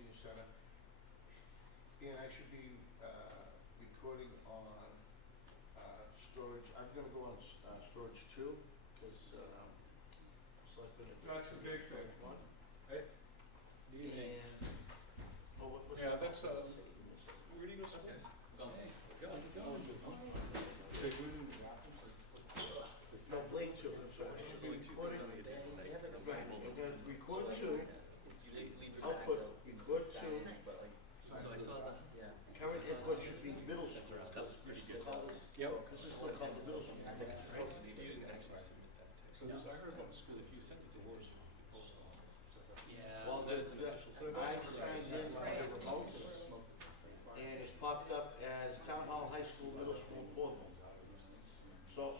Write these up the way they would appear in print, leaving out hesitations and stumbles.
Senior Center. And I should be recording on storage. I'm gonna go on storage 2, because selectmen. That's the big thing. One. Hey? And, oh, what's Yeah, that? that's, where do you go someplace? No, Blade 2, I'm sorry. There's only 2 things on the agenda tonight. Right, I'm gonna record 2, output, record 2. So I saw the, yeah. Current input should be middle school. That's pretty good. Yep. This is still called the middle school. It's supposed to be, you didn't actually submit that text. So this, I heard about this, Because if you sent it to Ward, you could post it on. Yeah. Well, Then it's an official. I signed in by remote, and it popped up as Town Hall, High School, Middle School portal. So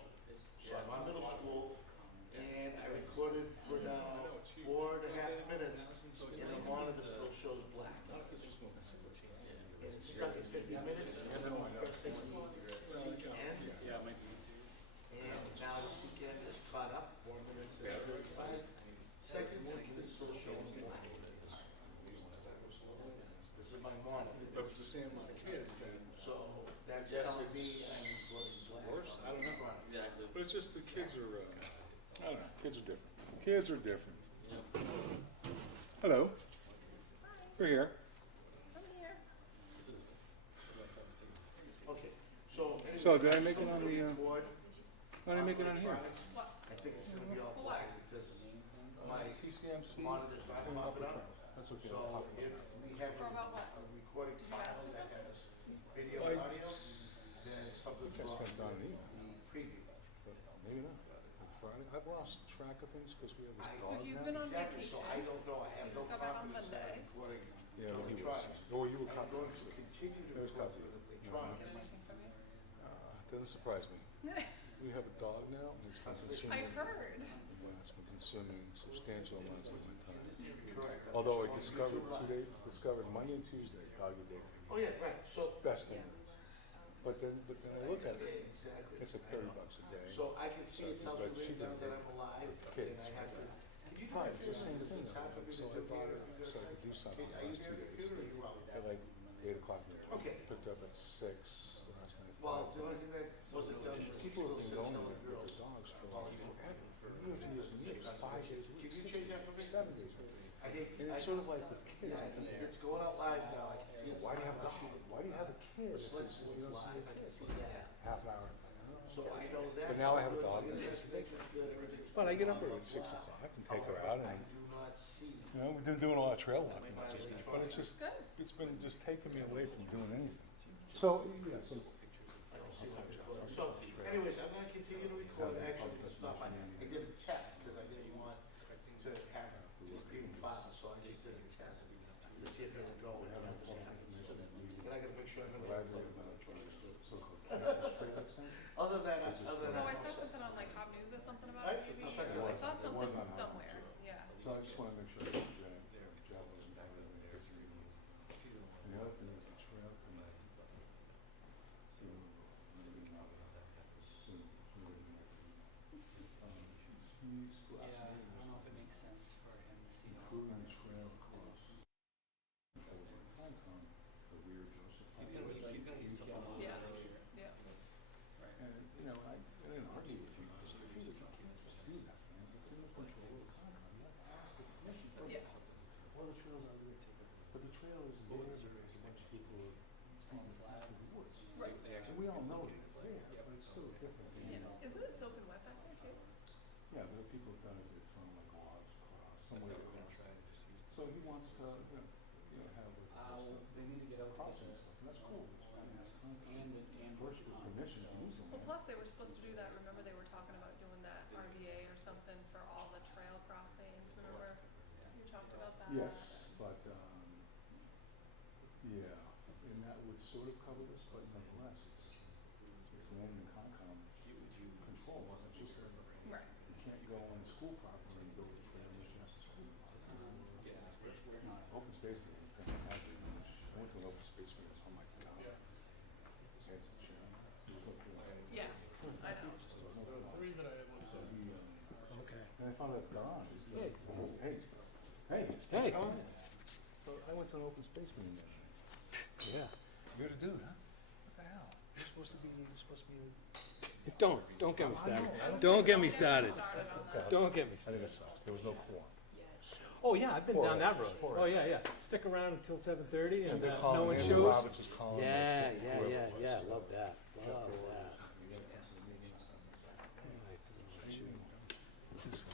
I'm on middle school, and I recorded for now 4.5 minutes, and the monitor still shows black. And it's stuck at 50 minutes, and then I press CN, Yeah, it might be easier. and now the CN is caught up, 4 minutes and 35 seconds, and it's still showing black. This is my monitor. but if it's the same amount of kids, then, So that's telling me I'm recording black. Worse? I don't know. Exactly. but it's just the kids are, I don't know, kids are different. Kids are different. Hello, we're here. I'm here. This is, Okay, so. anyway, So did I make it on the, record Why did I make it on here? electronic. I think it's gonna be all black because my TCMC? monitor's not popping up. That's okay. So if we have For about what? a recording file that has video I- and audio, then something's I wrong sent with it on an the email. preview. But maybe not. Friday, I've lost track of things because we have I- this So dog he's now. been on Exactly, so I vacation. don't know, I have He no just got back on confidence that Monday. recording Yeah, well, he was. electronics. Or you were I'm copying. going to continue to There's record copy. with electronics. Anything from you? Doesn't surprise me. We have a dog now, and it's been consuming. I heard. Yeah, it's been consuming substantial amounts of my time. Correct. Although I discovered Monday and Tuesday, doggy day, Oh, yeah, right, so. best thing. But then I look at it, Exactly. it's like $30 a day. So I can see it tells But it's me right cheaper now that than I'm alive, kids. and I have to. Can you do Right, me a it's the favor? same thing. It's hard for me to So I do bought here it if you so I could do something Are the you last near 2 the computer or are days. you out? At like 8 o'clock in the morning. Okay. Picked up at 6 last night. Well, the only thing that wasn't done was People have been still going sitting with on the dogs for Volleyball. forever. Years and years and years, 5 days a Can week, you 6 change that days, for me? 7 days a week. I hate. And it's sort of like with kids. Yeah, I think, it's going out live now, I can see it's. why do you have a dog? Why do you have a kid? The if select you board's don't see live, a I can kid? see that. Half an hour. So I know that's. But now I have a good, dog. the investigation's good, everything's But I get up blah, early blah, at 6 blah. o'clock and take her out, I and do not see. you know, we've been doing a lot of trail walking, which is nice. But it's just, Good. it's been just taking me away from doing anything. So, yeah, so I don't see my recording. So anyways, I'm gonna continue to record, actually, I'm gonna stop. I did a test, because I didn't want to have just green files, so I just did a test to see if it would go and nothing happened. So then, but I gotta make sure I'm gonna record with electronics. Other than, No, I saw something on like Hot News or something about it. Maybe. I saw something somewhere. Yeah. So I just want to make sure that Jav wasn't down there. And the other thing is the trail committee. So, maybe not soon. Yeah, I don't know if it makes sense for him to see all Improving of trail this. costs. The weird Joseph. He's gonna need something. Yeah. Yeah. And, you know, I didn't argue with you, because if you would do that, man, it's in the control of the contract. You have to ask the commission for Yeah. something. Well, the trails are there, but the trail is there because a bunch of people are taking it out of the woods. Right. And we all know that it's there, but it's still different. than, Yeah. Isn't it soaking wet back there too? Yeah, but people have done it, they've thrown like logs across, I somewhere. thought we were gonna try to just use. So he wants to, have They need to get out crossing together. stuff, and that's cool. It's fine. And First with permission to use them. Well, plus they were supposed to do that. Remember they were talking about doing that RDA or something for all the trail crossings. Remember you talked about that? Yes, but, yeah, and that would sort of cover this, but nonetheless, it's land and Concom control, it's just, Right. you can't go on school property and build a trail unless you have the school. Open space is, I went to an open space meeting, oh my God. It's the chairman. Yeah. I know. Okay. And I found out Don is like, hey, Hey. Tom. I went to an open space meeting yesterday. Yeah. You're the dude, huh? What the hell? You're supposed to be. Don't get me started. I don't Don't get me started. Started on that. Don't get me I started. think it sucks. There was no quorum. Oh, yeah, I've been Poor down that Ed, road. poor Oh, Ed. yeah, yeah. Stick around until 7:30 and they're no calling one Andrew shows. Roberts is calling. Yeah, like, yeah, whoever yeah, it was. yeah. Love that. Love that.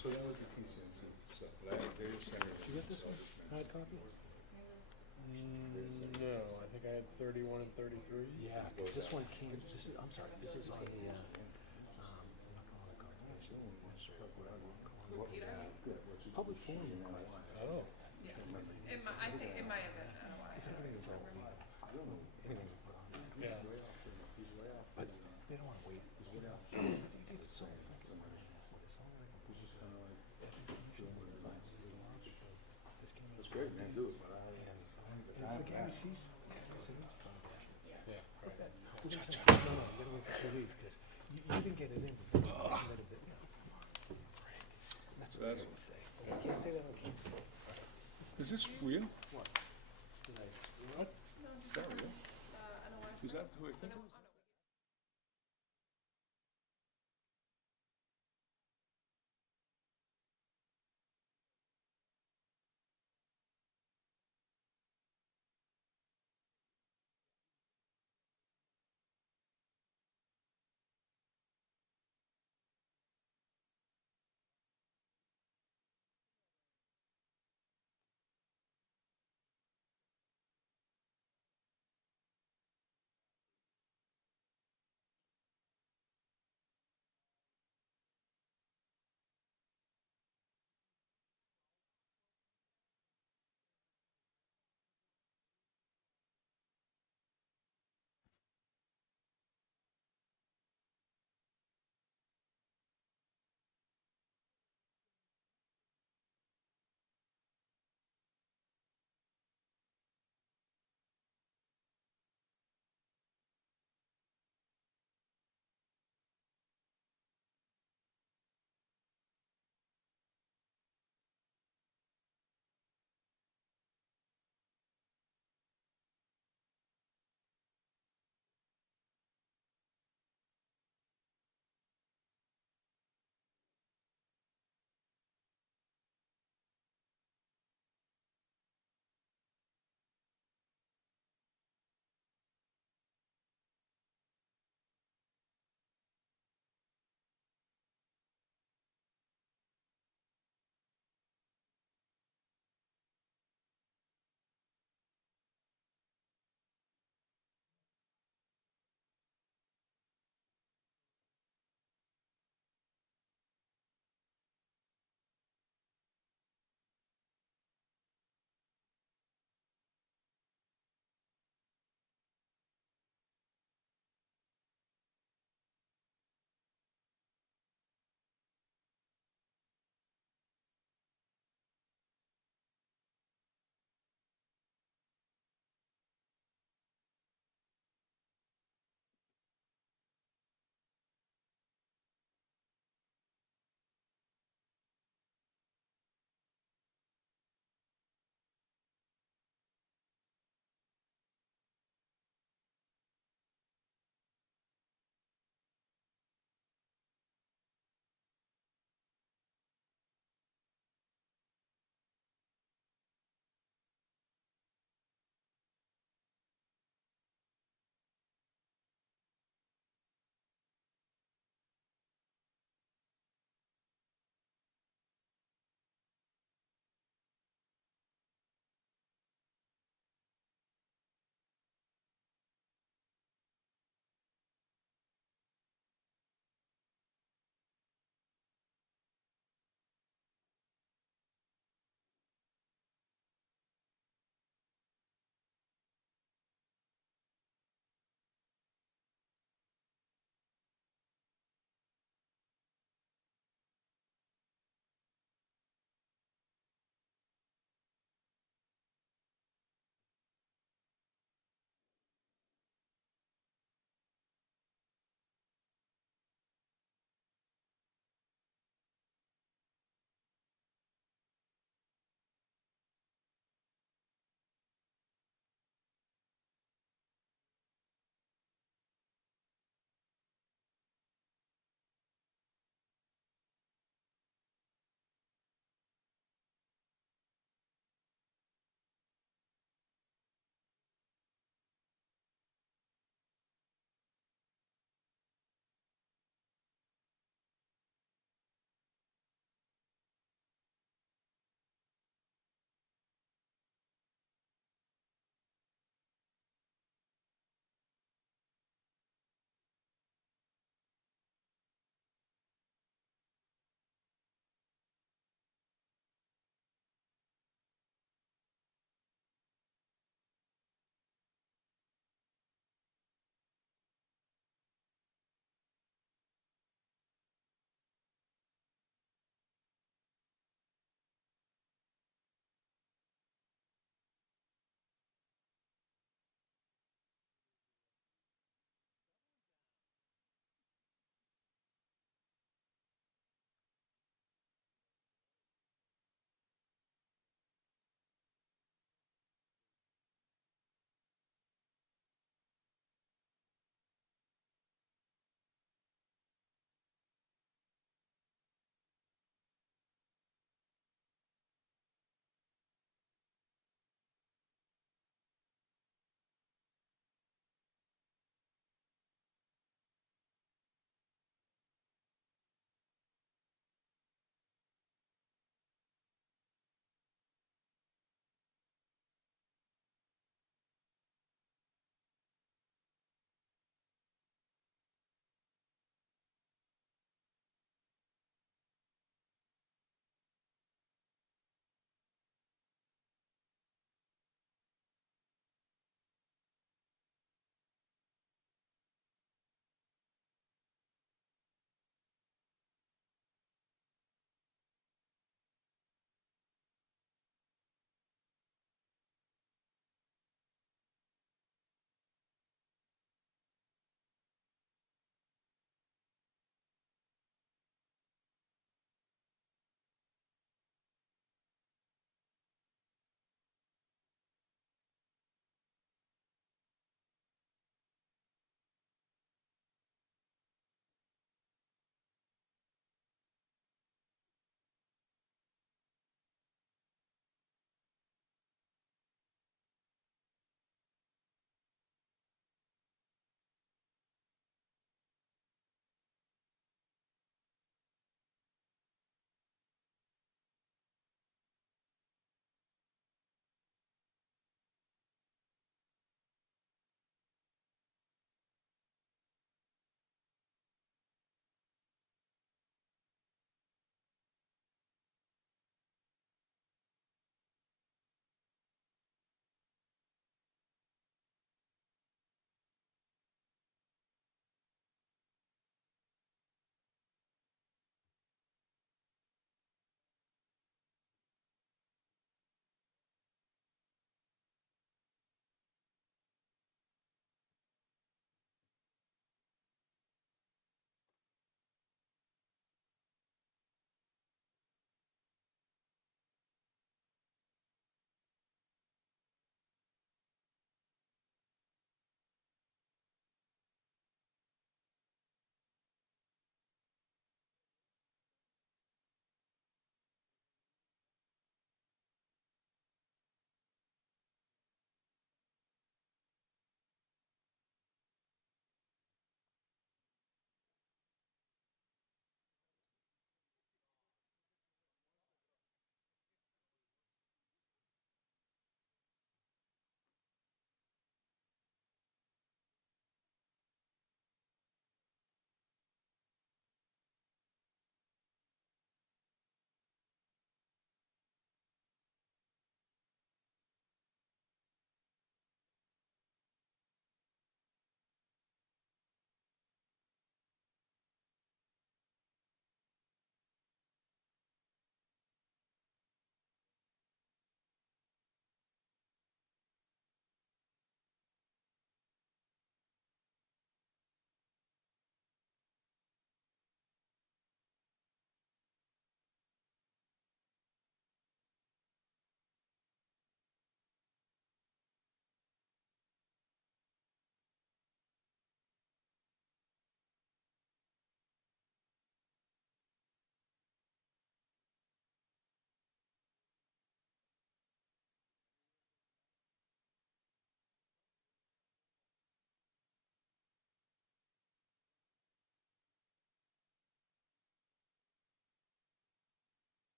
So that was the TCMC stuff, but they just sent it. Did you get this one? Hard copy? No, I think I had 31 and 33. Yeah, 'cause this one came, I'm sorry, this is on the, public forum request. Oh. Yeah. I think it might have been otherwise. Everything is all, anything we put on there. Yeah. But they don't wanna wait. It's so fucking, what is all right? That's great, man, do it, but It's the Gary C's. Yeah, right. Which I said, no, you gotta wait for 2 weeks, cause you didn't get it in before you submitted it, you know. That's what That's- I would say. But we can't say that on camera. Is this real? What? Did I? No, just, Is that real? NOI. Is that who I think it is?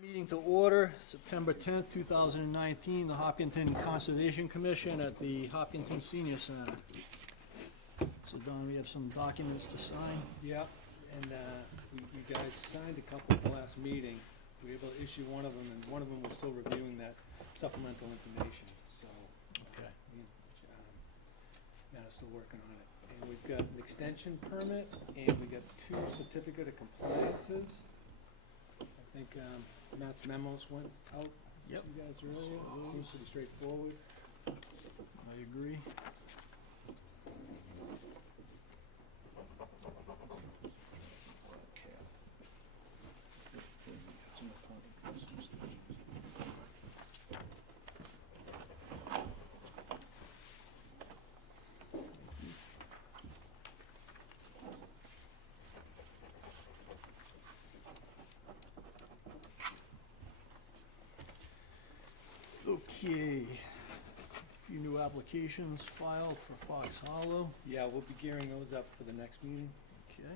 Meeting to order, September 10th, 2019, the Hopkinton Conservation Commission at the Hopkinton Senior Center. So Don, we have some documents to sign. Yeah, and you guys signed a couple at the last meeting. We were able to issue one of them, and one of them was still reviewing that supplemental information, so Okay. Matt's still working on it. And we've got an extension permit, and we got 2 certificate of compliances. I think Matt's memos went out to Yep. you guys earlier. Seems pretty straightforward. I agree. Okay, a few new applications filed for Fox Hollow. Yeah, we'll be gearing those up for the next meeting. Okay.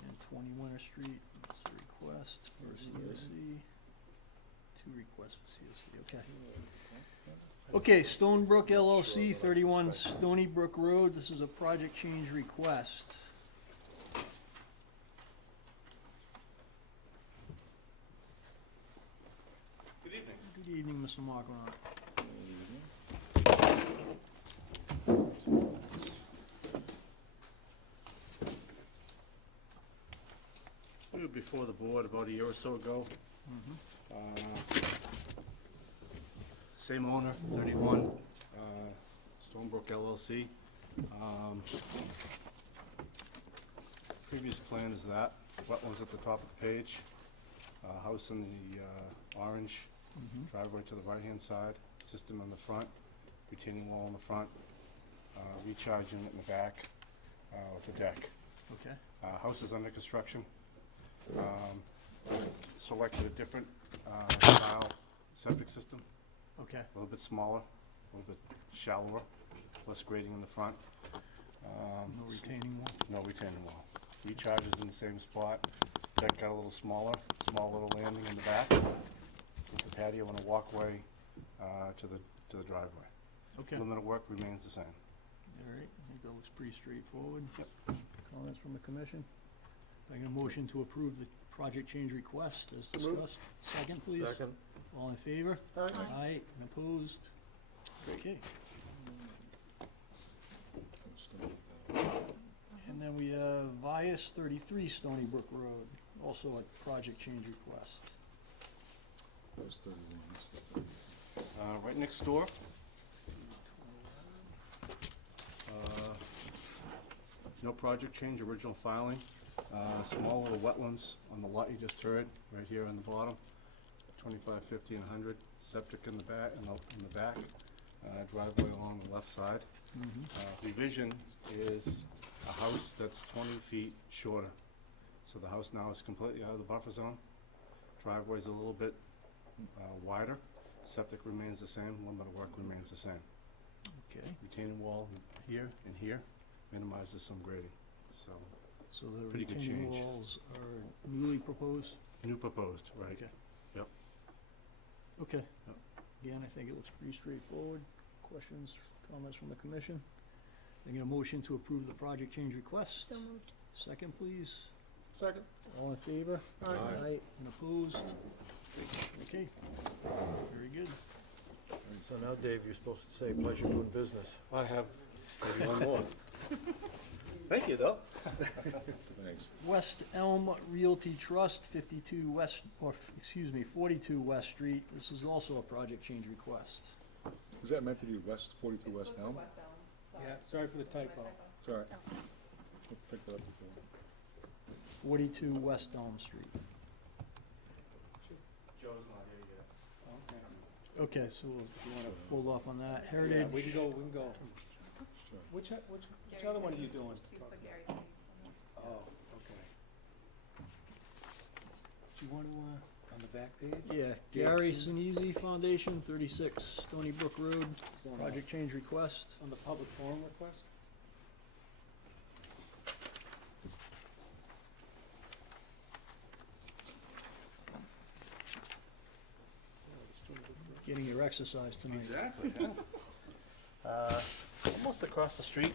And 20 Winter Street, it's a request for COC. 2 requests for COC, okay. Okay, Stonebrook LLC, 31 Stony Brook Road, this is a project change request. Good evening. Good evening, Mr. Markron. We were before the board about a year or so ago. Same owner, 31, Stonebrook LLC. Previous plan is that, wetlands at the top of the page, house in the orange, driveway to the right-hand side, system in the front, retaining wall in the front, recharge unit in the back, with a deck. Okay, House is under construction. Selected a different style septic system, okay, a little bit smaller, a little bit shallower, less grading in the front. no retaining wall. No retaining wall. Recharge is in the same spot. Deck got a little smaller, small little landing in the back with the patio and a walkway to the driveway. Okay, Limit of work remains the same. all right, I think that looks pretty straightforward. Yep. Comments from the commission? I get a motion to approve the project change request as discussed. Second, please. Second. All in favor? Aye. Aye, and opposed? Okay. And then we have Vias 33 Stony Brook Road, also a project change request. Right next door. No project change, original filing. Small little wetlands on the lot you just heard, right here on the bottom. 25, 50, and 100. Septic in the back, in the back. Driveway along the left side. Revision is a house that's 20 feet shorter. So the house now is completely out of the buffer zone. Driveway's a little bit wider. Septic remains the same, limit of work remains the same. Okay, Retaining wall here and here minimizes some grading, so. so the Pretty good retaining change. walls are newly proposed? New proposed, right? Okay. Yep. Okay. Yep. Again, I think it looks pretty straightforward. Questions, comments from the commission? I get a motion to approve the project change request. So moved. Second, please. Second. All in favor? Aye. Aye, and opposed? Okay, very good. So now, Dave, you're supposed to say pleasure doing business. I have Maybe one more. Thank you, though. Thanks. West Elm Realty Trust, 52 West, or, excuse me, 42 West Street. This is also a project change request. Is that meant to be West, 42 West Elm? Yeah, sorry for the typo. It's all right. I'll pick that up before. 42 West Elm Street. Joe's not here yet. Okay. Okay, so you wanna hold off on that? Yeah, Heritage? we can go. Sure. Which other one are you doing? Two for Gary City's. Oh, okay. Do you want to, on the back page? Yeah, Gary Sinisi Foundation, 36 Stony Brook Road, It's on project change request. On the public forum request? Getting your exercise tonight. Exactly, yeah. Almost across the street.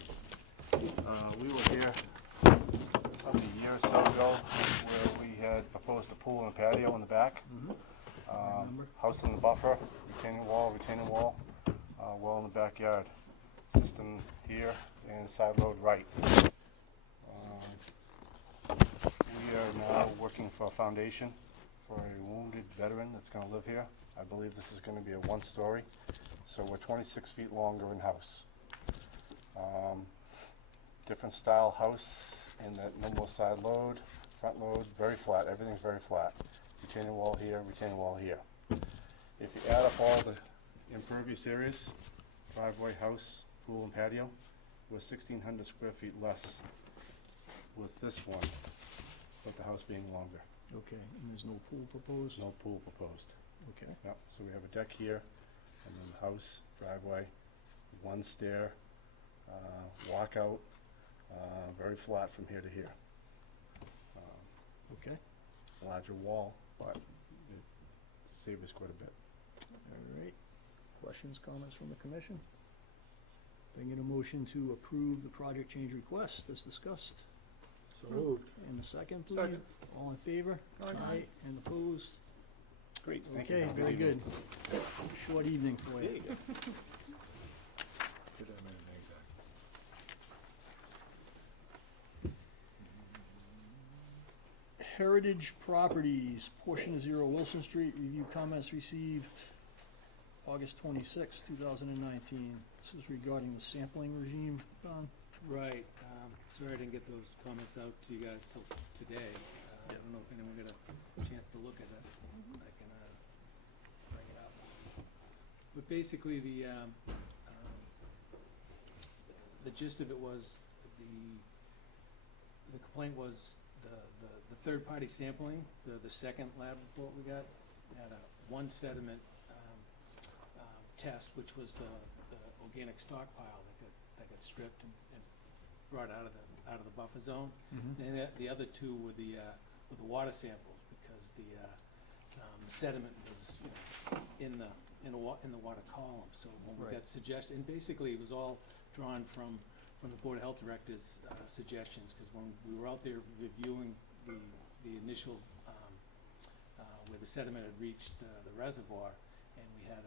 We were here probably a year or so ago where we had proposed a pool and a patio in the back. remember. House in the buffer, retaining wall, well in the backyard. System here and side load right. We are now working for a foundation for a wounded veteran that's gonna live here. I believe this is gonna be a one-story, so we're 26 feet longer in house. Different style house in that no more side load, front load, very flat, everything's very flat. Retaining wall here, retaining wall here. If you add up all the impervious areas, driveway, house, pool and patio, we're 1,600 square feet less with this one, but the house being longer. Okay, and there's no pool proposed? No pool proposed. Okay, Yep, so we have a deck here, and then the house, driveway, one stair, walkout, very flat from here to here. okay, Larger wall, but it saved us quite a bit. all right. Questions, comments from the commission? Bring in a motion to approve the project change request as discussed. So moved. And a second, please? Second. All in favor? Aye. And opposed? Great, thank you. Okay, Have a very evening. good. Short evening for you. Get that man an egg back. Heritage Properties, portion of 0 Wilson Street, review comments received August 26, 2019. This is regarding the sampling regime, Don? Right, sorry I didn't get those comments out to you guys till today. I don't know if anyone got a chance to look at it. I can, bring it up. But basically, the gist of it was, the complaint was the third-party sampling, the second lab report we got, had one sediment, test, which was the organic stockpile that got stripped and brought out of the buffer zone. Mm-hmm. And the other two were the water samples, because the sediment was, in the water column. So when we Right. got suggested, and basically it was all drawn from the Board of Health Director's suggestions, because when we were out there reviewing the initial where the sediment had reached the reservoir, and we had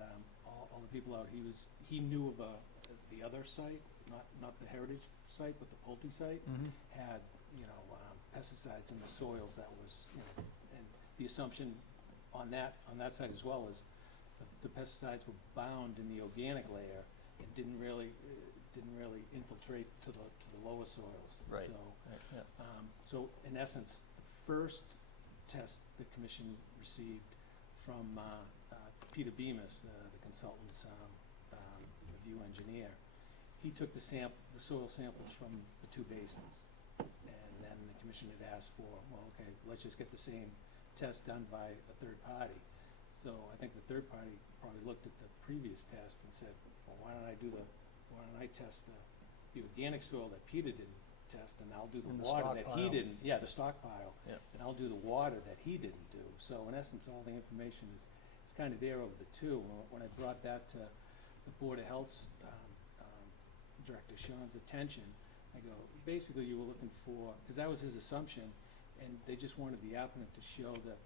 all the people out, he knew of the other site, not the heritage site, but the Pulte site, had, pesticides in the soils that was, and the assumption on that side as well is the pesticides were bound in the organic layer and didn't really infiltrate to the lower soils. Right. So, so in essence, the first test the commission received from Peter Bemis, the consultant's review engineer, he took the soil samples from the two basins, and then the commission had asked for, well, okay, let's just get the same test done by a third party. So I think the third party probably looked at the previous test and said, well, why don't I test the organic soil that Peter didn't test, and I'll do the And the water that he stockpile. didn't, the stockpile. Yep. And I'll do the water that he didn't do. So in essence, all the information is kind of there over the two. When I brought that to the Board of Health's Director Sean's attention, I go, basically you were looking for, because that was his assumption, and they just wanted the applicant to show that,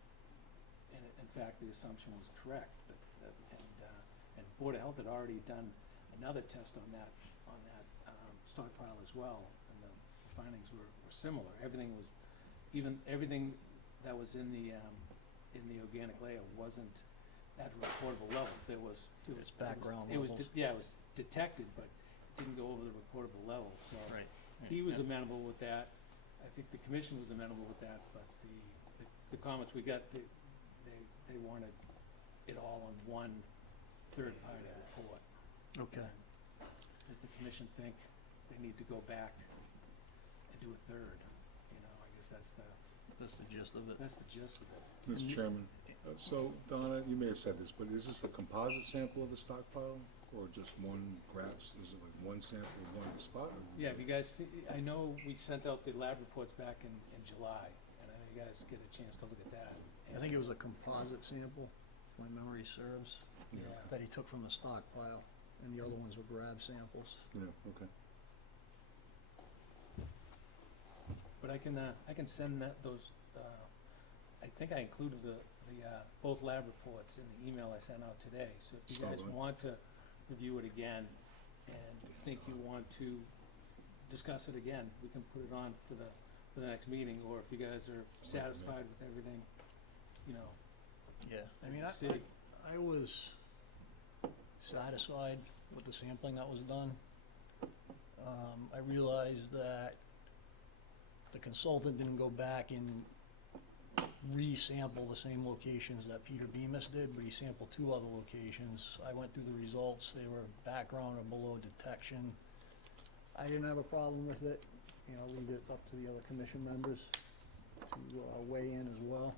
and in fact, the assumption was correct, and Board of Health had already done another test on that stockpile as well, and the findings were similar. Everything that was in the organic layer wasn't at a reportable level. There was background it was levels. it was detected, but it didn't go over the reportable level. So Right. he was amenable with that. I think the commission was amenable with that, but the comments we got, they wanted it all on one third-party report. Okay. Does the commission think they need to go back and do a third? I guess that's the gist of it. gist of it. Mr. Chairman, so Donna, you may have said this, but is this a composite sample of the stockpile, or just one graphs? Is it like one sample in one spot? Or Yeah, if you guys, I know we sent out the lab reports back in July, and I know you guys get a chance to look at that. I think it was a composite sample. my memory serves, Yeah. that he took from the stockpile, and the other ones were grab samples. Yeah, okay. But I can send those, I think I included both lab reports in the email I sent out today. So if you guys Alright. want to review it again and think you want to discuss it again, we can put it on for the next meeting, or if you guys are satisfied with everything, you know. Yeah, I mean, City. I was satisfied with the sampling that was done. I realized that the consultant didn't go back and re-sample the same locations that Peter Bemis did, but he sampled 2 other locations. I went through the results, they were background or below detection. I didn't have a problem with it, you know, leave it up to the other commission members to weigh in as well.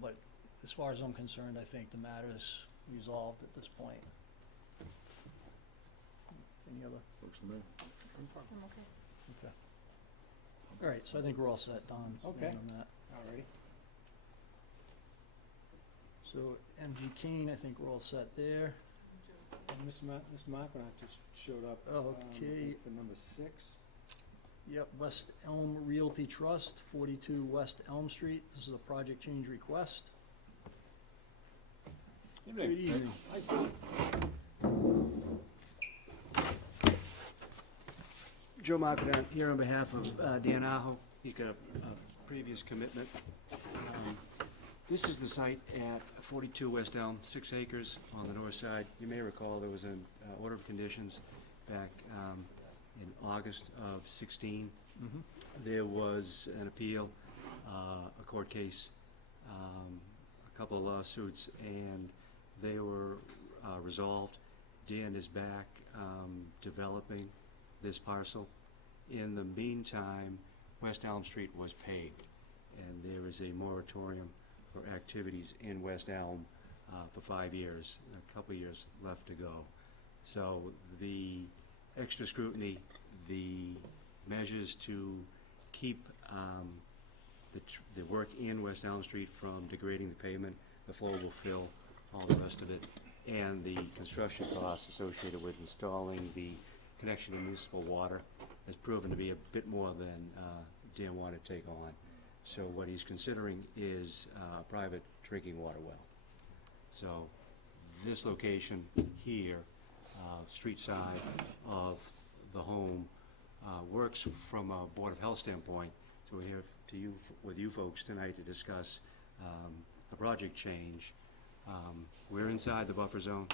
But as far as I'm concerned, I think the matter's resolved at this point. Any other? Works for me. I'm okay. Okay. All right, so I think we're all set, Don. Okay. On that. Alrighty. So MG Kane, I think we're all set there. And Mr. Markgraf just showed up. Okay. For number 6. Yep, West Elm Realty Trust, 42 West Elm Street. This is a project change request. Good evening. Joe Market here on behalf of Dan Aho. He got a previous commitment. This is the site at 42 West Elm, 6 acres on the north side. You may recall there was an order of conditions back in August of 16. Mhm. There was an appeal, a court case, a couple of lawsuits, and they were resolved. Dan is back developing this parcel. In the meantime, West Elm Street was paved, and there is a moratorium for activities in West Elm for 5 years, a couple of years left to go. So the extra scrutiny, the measures to keep the work in West Elm Street from degrading the pavement, the flow will fill, all the rest of it, and the construction costs associated with installing the connection to municipal water has proven to be a bit more than Dan wanted to take on. So what he's considering is a private drinking water well. So this location here, street side of the home, works from a Board of Health standpoint. So we're here with you folks tonight to discuss a project change. We're inside the buffer zone.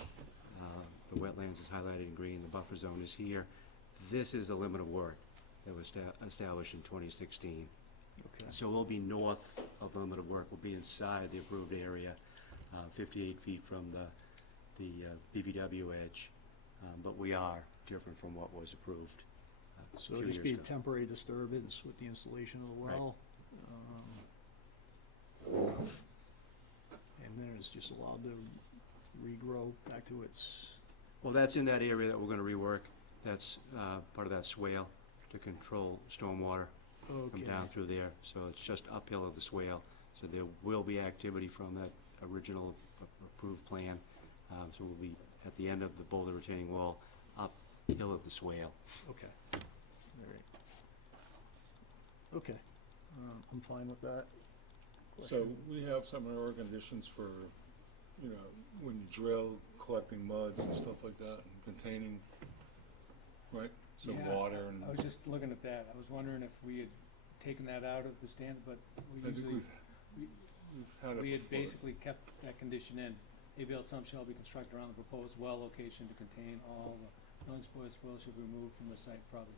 The wetlands is highlighted in green. The buffer zone is here. This is the limit of work that was established in 2016. Okay. So we'll be north of the limit of work. We'll be inside the approved area, 58 feet from the BVW edge. But we are different from what was approved a So few it'll just years be a ago. temporary disturbance with the installation of the Right. well. And then it's just allowed to regrow back to its, Well, that's in that area that we're gonna rework. That's part of that swale to control stormwater okay. from down through there. So it's just uphill of the swale. So there will be activity from that original approved plan. So we'll be at the end of the boulder retaining wall, uphill of the swale. Okay, all right. Okay, I'm fine with that. So Question? we have some of our conditions for, you know, when you drill, collecting muds and stuff like that, and containing, right? Some Yeah, water and. I was just looking at that. I was wondering if we had taken that out of the standard, but we I think usually, we've had it we had before. basically kept that condition in. A sump shall be constructed around the proposed well location to contain all the dwelling spoils should be removed from the site product.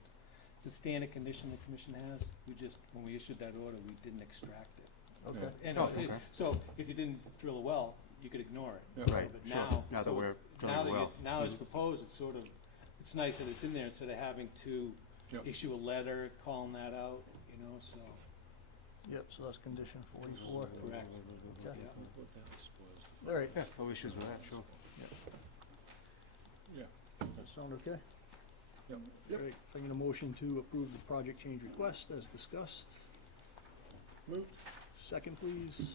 It's a standard condition the commission has. We just, when we issued that order, we didn't extract it. Okay, And Oh, it- okay. so if you didn't drill a well, you could ignore it. Yeah. Right, But sure. now, Now that so we're drilling now the that well. now it's proposed, it's sort of, it's nice that it's in there instead of having to Yep. issue a letter calling that out, you know, so. yep, so that's condition 44. Correct. Okay. Yeah. All right, Yeah, no issues with that, sure. Yeah. that sound okay? Yep. Great, if I get a motion to approve the project change request as discussed. Moved. Second, please.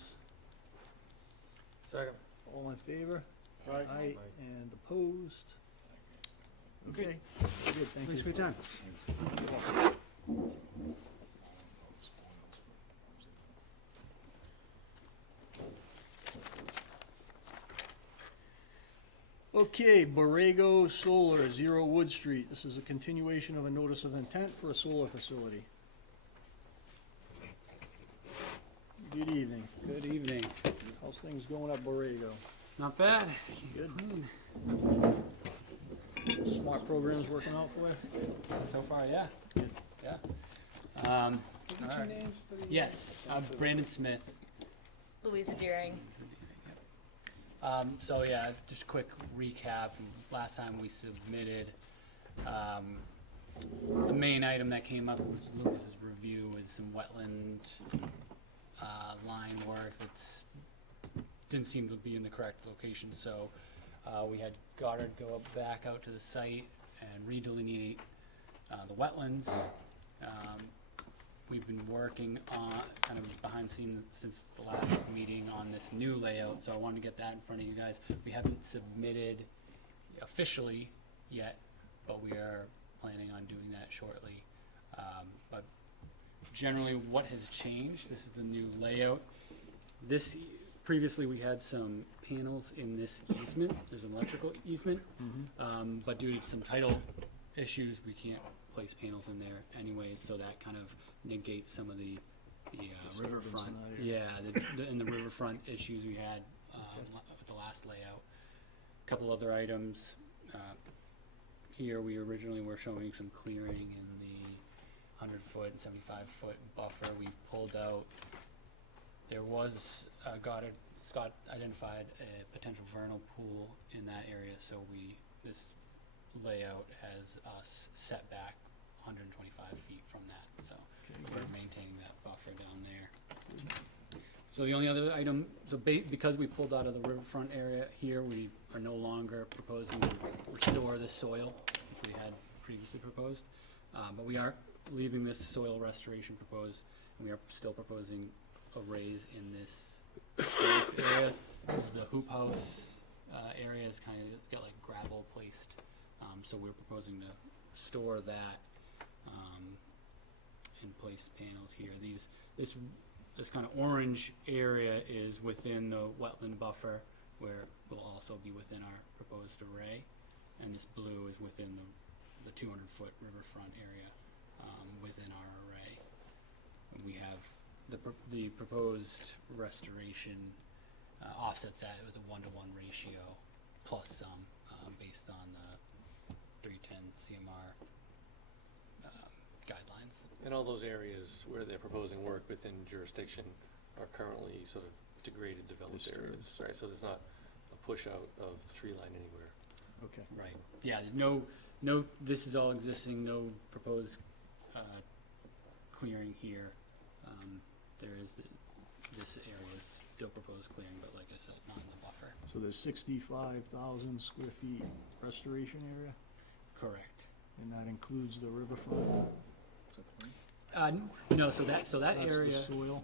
Second. All in favor? Aye. Aye, and opposed? Okay, good, thank you. Thanks for your time. Okay, Borrego Solar, 0 Wood Street. This is a continuation of a notice of intent for a solar facility. Good evening. Good evening. How's things going at Borrego? Not bad. Good. Clean. Smart programs working out for you? So far, yeah. Good. Yeah. Get your Alright. names for the. Yes, Brandon Smith. Louisa Deering. So yeah, just a quick recap. Last time we submitted, the main item that came up with Lucas's review was some wetland, line work that's, didn't seem to be in the correct location, so, we had Goddard go up, back out to the site and redelineate, the wetlands. We've been working on, kind of behind the scenes since the last meeting on this new layout, so I wanted to get that in front of you guys. We haven't submitted officially yet, but we are planning on doing that shortly. But generally, what has changed, this is the new layout. Previously we had some panels in this easement, there's an electrical easement, but due to some title issues, we can't place panels in there anyways, so that kind of negates some of the riverfront. in that Yeah, and the riverfront issues we had with the last layout. Couple other items. Here we originally were showing some clearing in the 100-foot and 75-foot buffer. We pulled out. There was Scott identified a potential vernal pool in that area, so this layout has us set back 125 feet from that, so we're maintaining that buffer down there. So the only other item, because we pulled out of the riverfront area here, we are no longer proposing to restore the soil which we had previously proposed, but we are leaving this soil restoration proposed, and we are still proposing a raise in this area. This is the hoop house area. It's kind of got like gravel placed, so we're proposing to store that and place panels here. This kind of orange area is within the wetland buffer, where will also be within our proposed array, and this blue is within the 200-foot riverfront area within our array. And we have the proposed restoration offsets that with a 1-to-1 ratio plus some based on the 310 CMR guidelines. And all those areas where they're proposing work within jurisdiction are currently sort of degraded, developed Disturbed. areas, right? So there's not a push out of tree line anywhere. Okay. Right. Yeah, there's no, this is all existing, no proposed clearing here. There is this area is still proposed clearing, but like I said, not in the buffer. So there's 65,000 square feet restoration area, Correct. and that includes the riverfront? No, so that That's the area, soil?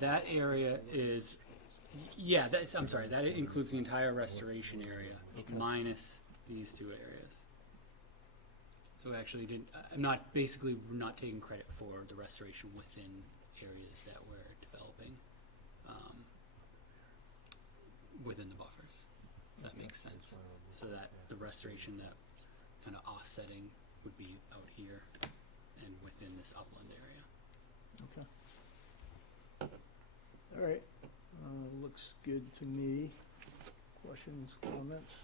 that area is, yeah, I'm sorry, that includes the entire restoration area, Okay. minus these two areas. So actually we're not taking credit for the restoration within areas that we're developing, within the buffers. If that makes sense. So that the restoration, that kind of offsetting would be out here and within this upland area. Okay. All right, looks good to me. Questions, comments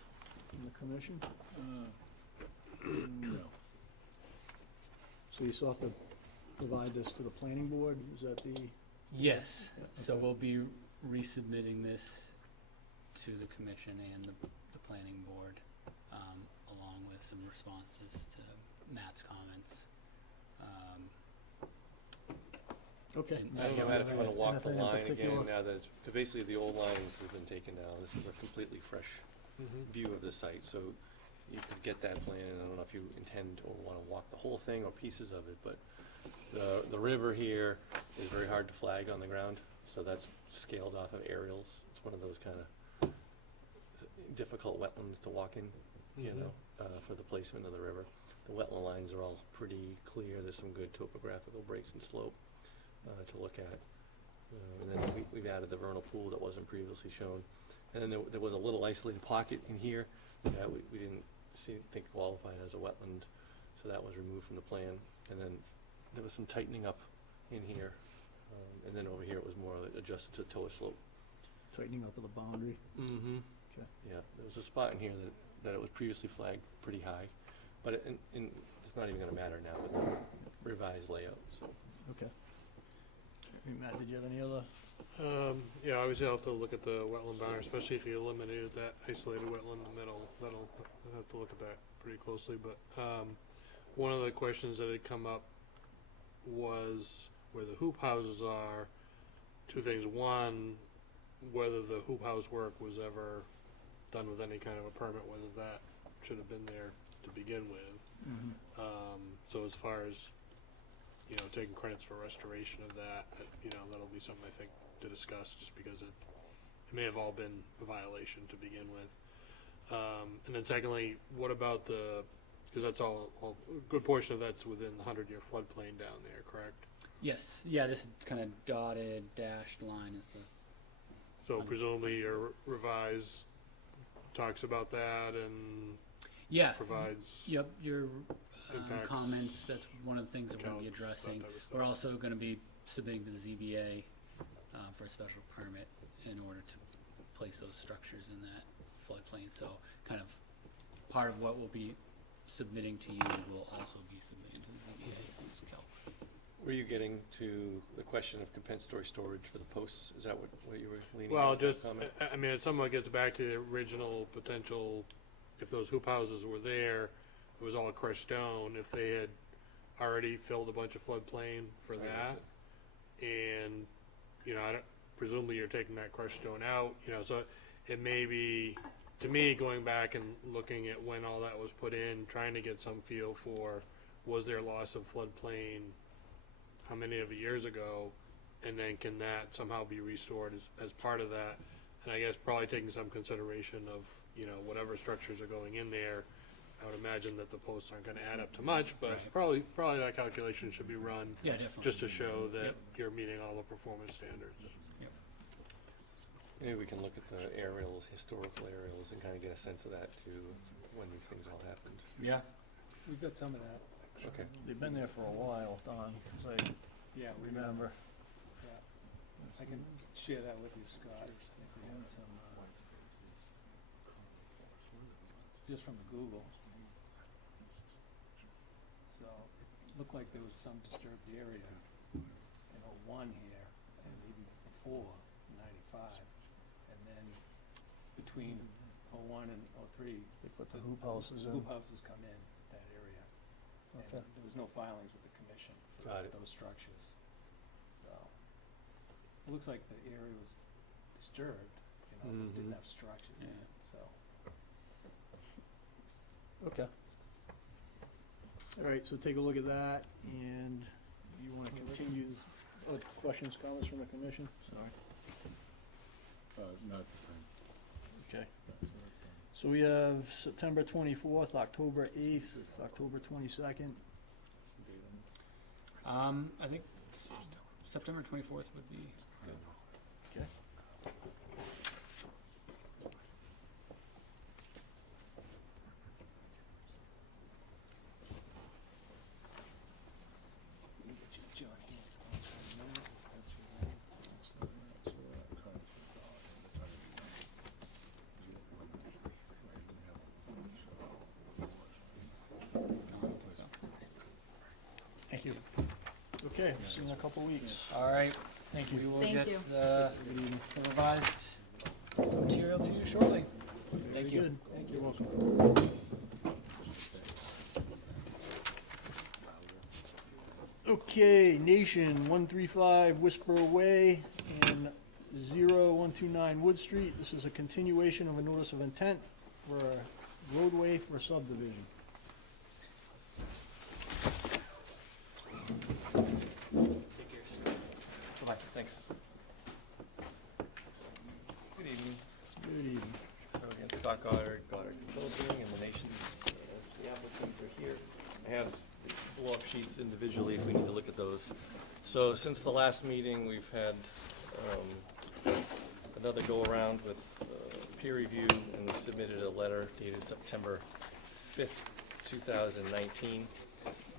from the commission? No. So you still have to provide this to the planning board, is that the? Yes, Yeah, so okay. we'll be resubmitting this to the commission and the planning board, along with some responses to Matt's comments. Okay. And- I don't know, Matt, if you wanna walk the Anything in line again particular? now that cause basically the old lines have been taken down. This is a completely fresh view of the site, so you could get that plan, and I don't know if you intend or wanna walk the whole thing or pieces of it, but the river here is very hard to flag on the ground, so that's scaled off of aerials. It's one of those kinda difficult wetlands to walk in, you know, for the placement of the river. The wetland lines are all pretty clear. There's some good topographical breaks and slope to look at. And then we've added the vernal pool that wasn't previously shown. And then there was a little isolated pocket in here that we didn't think qualified as a wetland, so that was removed from the plan. And then there was some tightening up in here, and then over here it was more adjusted to the toa slope. Tightening up of the boundary. Mm-hmm. Okay. Yeah, there was a spot in here that it was previously flagged pretty high, but it's not even gonna matter now with the revised layout, so. Okay. Hey, Matt, did you have any other? Yeah, obviously I'll have to look at the wetland boundary, especially if you eliminated that isolated wetland in the middle. I'll have to look at that pretty closely, but, one of the questions that had come up was where the hoop houses are. Two things. One, whether the hoop house work was ever done with any kind of a permit, whether that should have been there to begin with. So as far as, you know, taking credits for restoration of that, you know, that'll be something I think to discuss, just because it may have all been a violation to begin with. And then secondly, what about because that's all, a good portion of that's within the 100-year floodplain down there, correct? Yes, yeah, this kind of dotted dashed line is the, So presumably your revised talks about that and yeah, provides. yep, your impacts, comments, that's one of the things that we're gonna be accounts, that addressing. type of stuff. We're also gonna be submitting to the ZBA for a special permit in order to place those structures in that floodplain. So kind of part of what we'll be submitting to you will also be submitting to the ZBA, these calcs. Were you getting to the question of compensatory storage for the posts? Is that what you were leaning Well, at that just, comment? I mean, it somewhat gets back to the original potential, if those hoop houses were there, it was all crushed stone, if they had already filled a bunch of floodplain for that, and, you know, presumably you're taking that crushed stone out, you know, so it may be, to me, going back and looking at when all that was put in, trying to get some feel for, was there loss of floodplain, how many of it years ago, and then can that somehow be restored as part of that? And I guess probably taking some consideration of, you know, whatever structures are going in there. I would imagine that the posts aren't gonna add up to much, but Right. probably that calculation should be run Yeah, definitely. just to show that Yep. you're meeting all the performance standards. Maybe we can look at the aerials, historical aerials, and kind of get a sense of that too, when these things all happened. Yeah, We've got some of that. Okay. They've been there for a while, Don, as I Yeah, we remember. Yeah. I can share that with you, Scott. We had some, just from the Google. So it looked like there was some disturbed area in '01 here, and even before '95, and then between '01 and '03, They put the hoop houses in. hoop houses come in that area. Okay. And there was no filings with the commission for Got it. those structures. So it looks like the area was disturbed, you know, but didn't have structures in it, so. Okay. All right, so take a look at that, and you wanna continue, questions, comments from the commission? Sorry. Not at this time. Okay. So we have September 24th, October 8th, October 22nd. I think September 24th would be good. Okay. John, Thank you. Okay, see you in a couple weeks. All right, Thank we you. will Thank get you. the revised material to you shortly. Thank Very you. good. You're welcome. Okay, Nation, 135 Whisper Way and 0129 Wood Street. This is a continuation of a notice of intent for a roadway for a subdivision. Take care. Bye-bye, thanks. Good evening. Good evening. So again, Scott Goddard Consulting, and the nation's, the applicants are here. I have the blow-up sheets individually if we need to look at those. So since the last meeting, we've had another go-around with peer review, and we submitted a letter dated September 5th, 2019,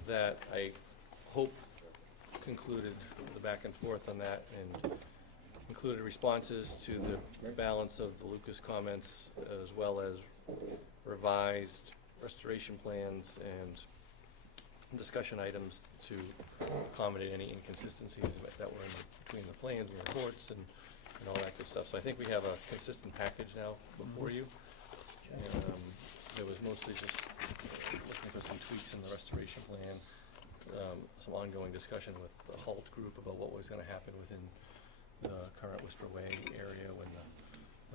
that I hope concluded the back and forth on that and included responses to the balance of the Lucas comments, as well as revised restoration plans and discussion items to accommodate any inconsistencies that were between the plans and reports and all that good stuff. So I think we have a consistent package now before you. And there was mostly just looking for some tweaks in the restoration plan, some ongoing discussion with the HALT group about what was gonna happen within the current Whisper Way area when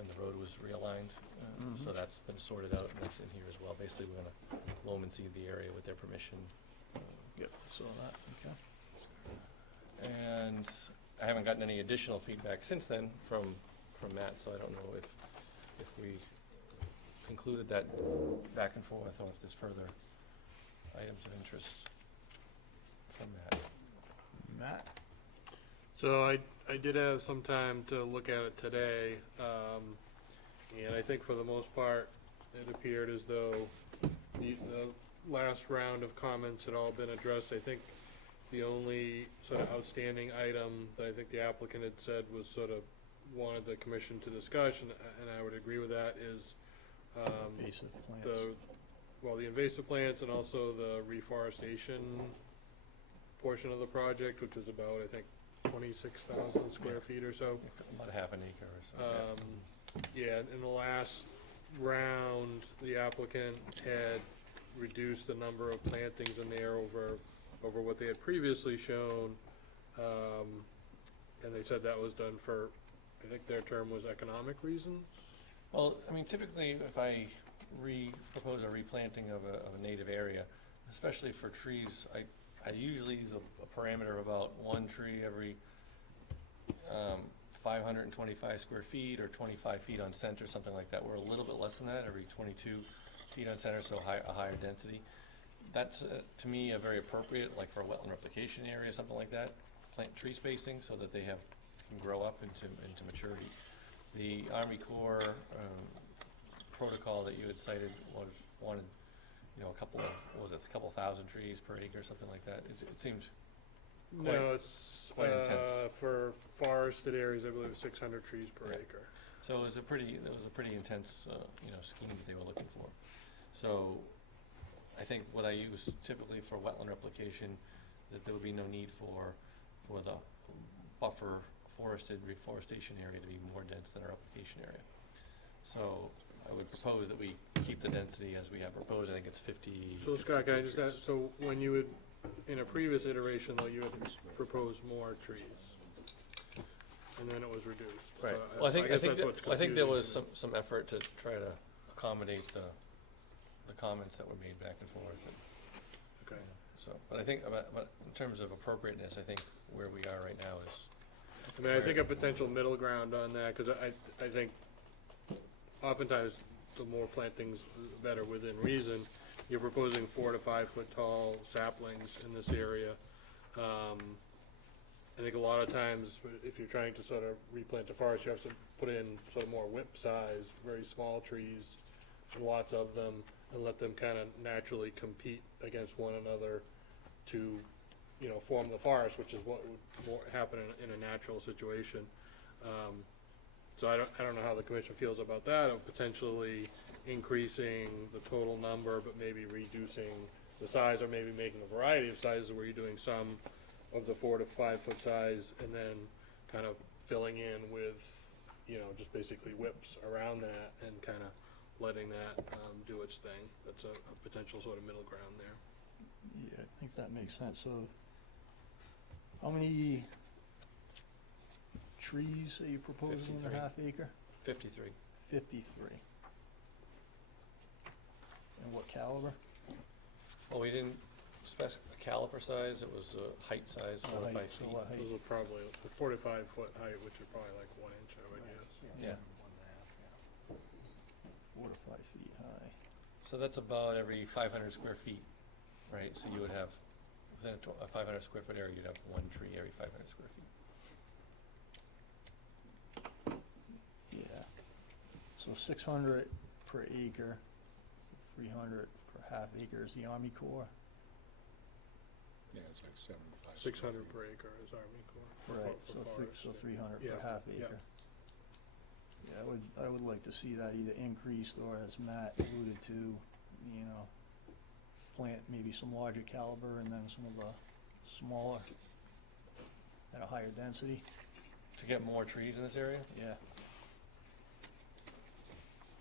the road was realigned. So that's been sorted out, and that's in here as well. Basically, we're gonna loam and seed the area with their permission. Yep, saw that, okay. And I haven't gotten any additional feedback since then from Matt, so I don't know if we concluded that back and forth or if there's further items of interest from Matt. Matt? So I did have some time to look at it today, and I think for the most part, it appeared as though the last round of comments had all been addressed. I think the only sort of outstanding item that I think the applicant had said was sort of wanted the commission to discuss, and I would agree with that, is Invasive plants. the invasive plants and also the reforestation portion of the project, which is about, I think, 26,000 square feet or so. About half an acre or so. Yeah, in the last round, the applicant had reduced the number of plantings in there over what they had previously shown. And they said that was done for, I think their term was economic reasons. Well, I mean, typically, if I propose a replanting of a native area, especially for trees, I usually use a parameter of about one tree every 525 square feet or 25 feet on center, something like that. We're a little bit less than that, every 22 feet on center, so a higher density. That's, to me, a very appropriate, like for a wetland replication area, something like that. Plant tree spacing so that they can grow up into maturity. The Army Corps protocol that you had cited wanted, a couple thousand trees per acre, something like that. It seemed quite, No, it's quite intense. for forested areas, I believe it's 600 trees per acre. So it was a pretty intense, scheme that they were looking for. So I think what I use typically for wetland replication, that there would be no need for the buffer forested reforestation area to be more dense than our replication area. So I would propose that we keep the density as we have proposed. I think it's 50. So Scott, can I just ask, so when you would, in a previous iteration though, you had proposed more trees, and then it was reduced. Right. So Well, I think guess that's what's I think there was confusing some effort to try to accommodate the comments that were made back and forth. to me. Okay. So, but I think but in terms of appropriateness, I think where we are right now is. I mean, I think a potential middle ground on that, because I think oftentimes the more plantings, the better within reason. You're proposing 4 to 5 foot tall saplings in this area. I think a lot of times, if you're trying to sort of replant a forest, you have to put in sort of more whip size, very small trees, and lots of them, and let them kind of naturally compete against one another to, form the forest, which is what would happen in a natural situation. So I don't know how the commission feels about that, of potentially increasing the total number, but maybe reducing the size, or maybe making a variety of sizes where you're doing some of the 4 to 5 foot size, and then kind of filling in with, just basically whips around that, and kind of letting that do its thing. That's a potential sort of middle ground there. Yeah, I think that makes sense. So, how many trees are you proposing in the 53. half acre? 53. 53. And what caliber? Well, we didn't specify a caliper size. It was a height size, 4 to 5 height, so feet. what height? Those are probably a 4 to 5 foot height, which is probably like 1 inch, I would guess. Yeah. 4 to 5 feet high. So that's about every 500 square feet, right? So you would have, within a 500 square foot area, you'd have one tree every 500 square feet. Yeah. So 600 per acre, 300 per half acre is the Army Corps. Yeah, it's like 75. 600 per acre is Army Corps. Right, for so forest. 300 Yeah, per half yeah. acre. Yeah, I would like to see that either increased or, as Matt alluded to, you know, plant maybe some larger caliber and then some of the smaller at a higher density. To get more trees in this area? Yeah.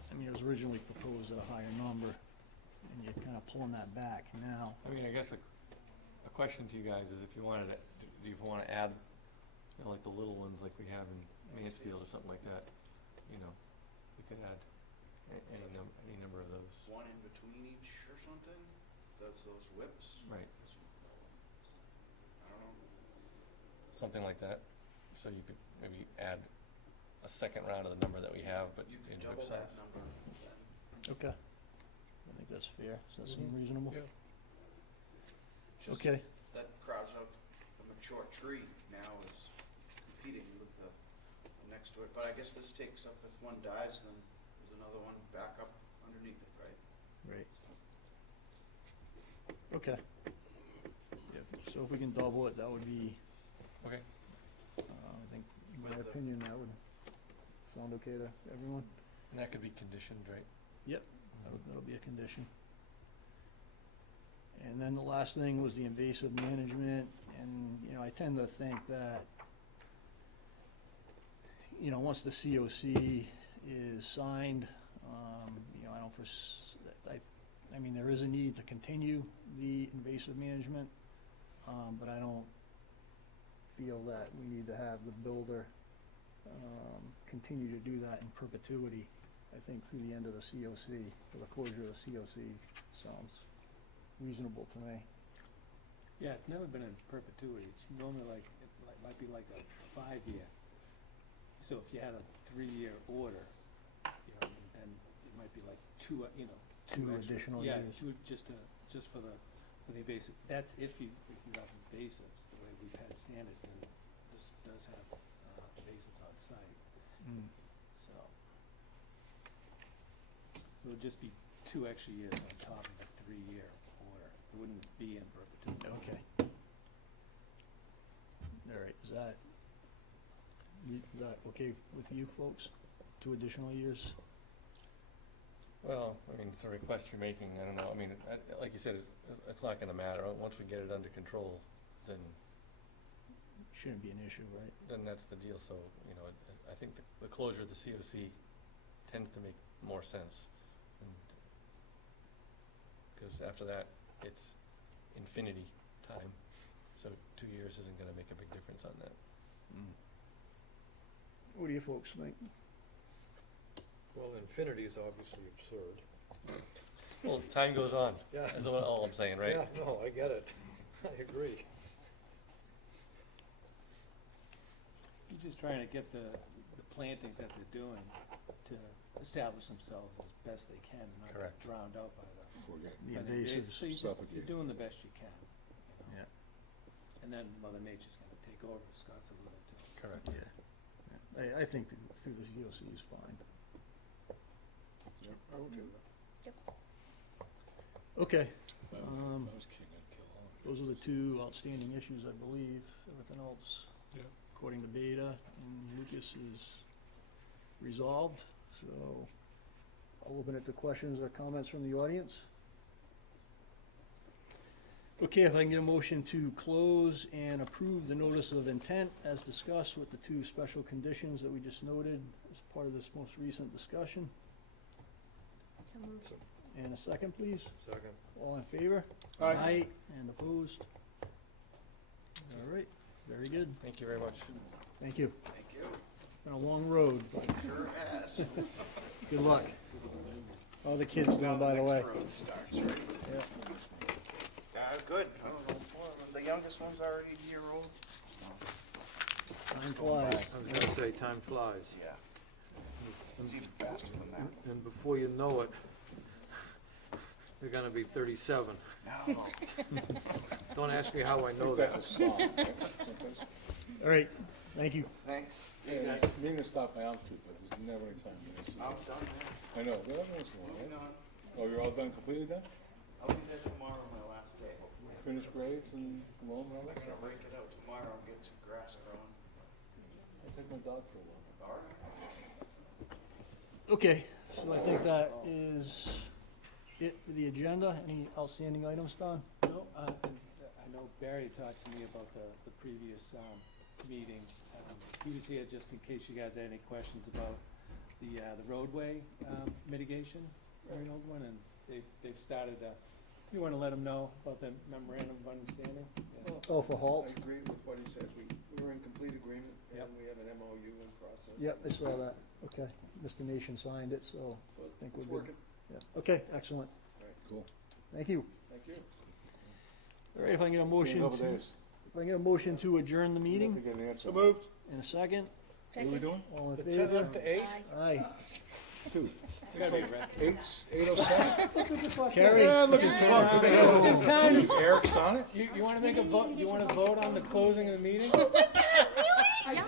I mean, it was originally proposed at a higher number, and you're kind of pulling that back now. I mean, I guess a question to you guys is if you wanted to, do you want to add, you know, like the little ones like we have in Mansfield or something like that? You know, we could add any number of those. One in between each or something? That's those whips? Right, I don't know. something like that. So you could maybe add a second round of the number that we have, but You in could whip double size. that number then. Okay. I think that's fair. Does that seem Mhm. reasonable? Yeah. Just Okay. That crowds out the mature tree now is competing with the next to it. But I guess this takes up, if one dies, then there's another one back up underneath it, right? Right. Okay. Yeah, so if we can double it, that would be, Okay. I think, in my With the- opinion, that would sound okay to everyone? And that could be conditioned, right? Yep. That'll be a condition. And then the last thing was the invasive management, and, you know, I tend to think that, you know, once the COC is signed, you know, I don't I mean, there is a need to continue the invasive management, but I don't feel that we need to have the builder, continue to do that in perpetuity. I think through the end of the COC, or the closure of the COC sounds reasonable to me. Yeah, it's never been in perpetuity. It's normally might be like a 5-year. So if you had a 3-year order, you know, then it might be like two Two extra- additional yeah, years. just for the invasive. That's if you have invasives, the way we've had standard, then this does have invasives on site, so. So it would just be 2 extra years on top of a 3-year order. It wouldn't be in perpetuity. Okay. All right, is that okay with you folks? 2 additional years? Well, I mean, it's a request you're making, I don't know, I mean, like you said, it's not gonna matter, once we get it under control, then Shouldn't be an issue, right? that's the deal, so, you know, I think the closure of the COC tends to make more sense. Because after that, it's infinity time, so 2 years isn't gonna make a big difference on that. What do you folks think? Well, infinity is obviously absurd. Well, time goes on, Yeah. that's all I'm saying, right? Yeah, no, I get it. I agree. You're just trying to get the plantings that they're doing to establish themselves as best they can and not get Correct. drowned out by Before getting The by the invasives. invasives. So you're suffocate. doing the best you can, you know? Yeah. And then Mother Nature's gonna take over, as Scott's alluded to. Correct. Yeah. I think through the COC is fine. I'm okay with that. Okay, If I was king, I'd kill all of them. those are the 2 outstanding issues, I believe. Everything else, Yeah. according to Beta and Lucas, is resolved. So I'll open it to questions or comments from the audience. Okay, if I can get a motion to close and approve the notice of intent as discussed with the 2 special conditions that we just noted as part of this most recent discussion. So moved. And a second, please. Second. All in favor? Aye. And opposed? All right, very good. Thank you very much. Thank you. Thank you. Been a long road, but Sure has. good luck. How are the kids doing, by the way? Now the next road starts, right? Yeah. Good. I don't know, the youngest one's already a year old. Time flies. I was gonna say, time flies. Yeah. It's even faster than that. And before you know it, you're gonna be 37. No. Don't ask me how I I know think that. that's a song, right? All right, thank you. Thanks. Yeah, meaning to stop by Elm Street, but there's never any time. You know, I'm done now. I know, well, every once in a while, Moving right? on. Oh, you're all done, completely done? I'll be there tomorrow, my last day, hopefully. Finished grades and loan and all I'm that gonna stuff? rake it out tomorrow and get some grass growing. I'll take my dog for a walk. All right. Okay, so I think that is it for the agenda. Any outstanding items, Don? No, I know Barry talked to me about the previous, meeting. He was here just in case you guys had any questions about the roadway, mitigation, very old one, and they've started, you wanna let them know about the memorandum of understanding? Yeah. Oh, for halt? I agreed with what he said. We were in complete agreement, and Yep. we have an MOU in process. Yep, I saw that. Okay, Mr. Nation signed it, so So I think we're it's good. working. Yeah. Okay, excellent. Cool. Thank you. Thank you. All right, if I can get a See you in motion a couple to, days. if I can get a motion to adjourn the You meeting have to get an answer. So moved. in a second, What are we doing? all in The 10 favor? after 8? Aye. Two. It's gotta be a record. 8:07. Carrie? Yeah, look at Just in time. Eric's on it? You wanna make a vote, you wanna vote on the closing of the meeting? I just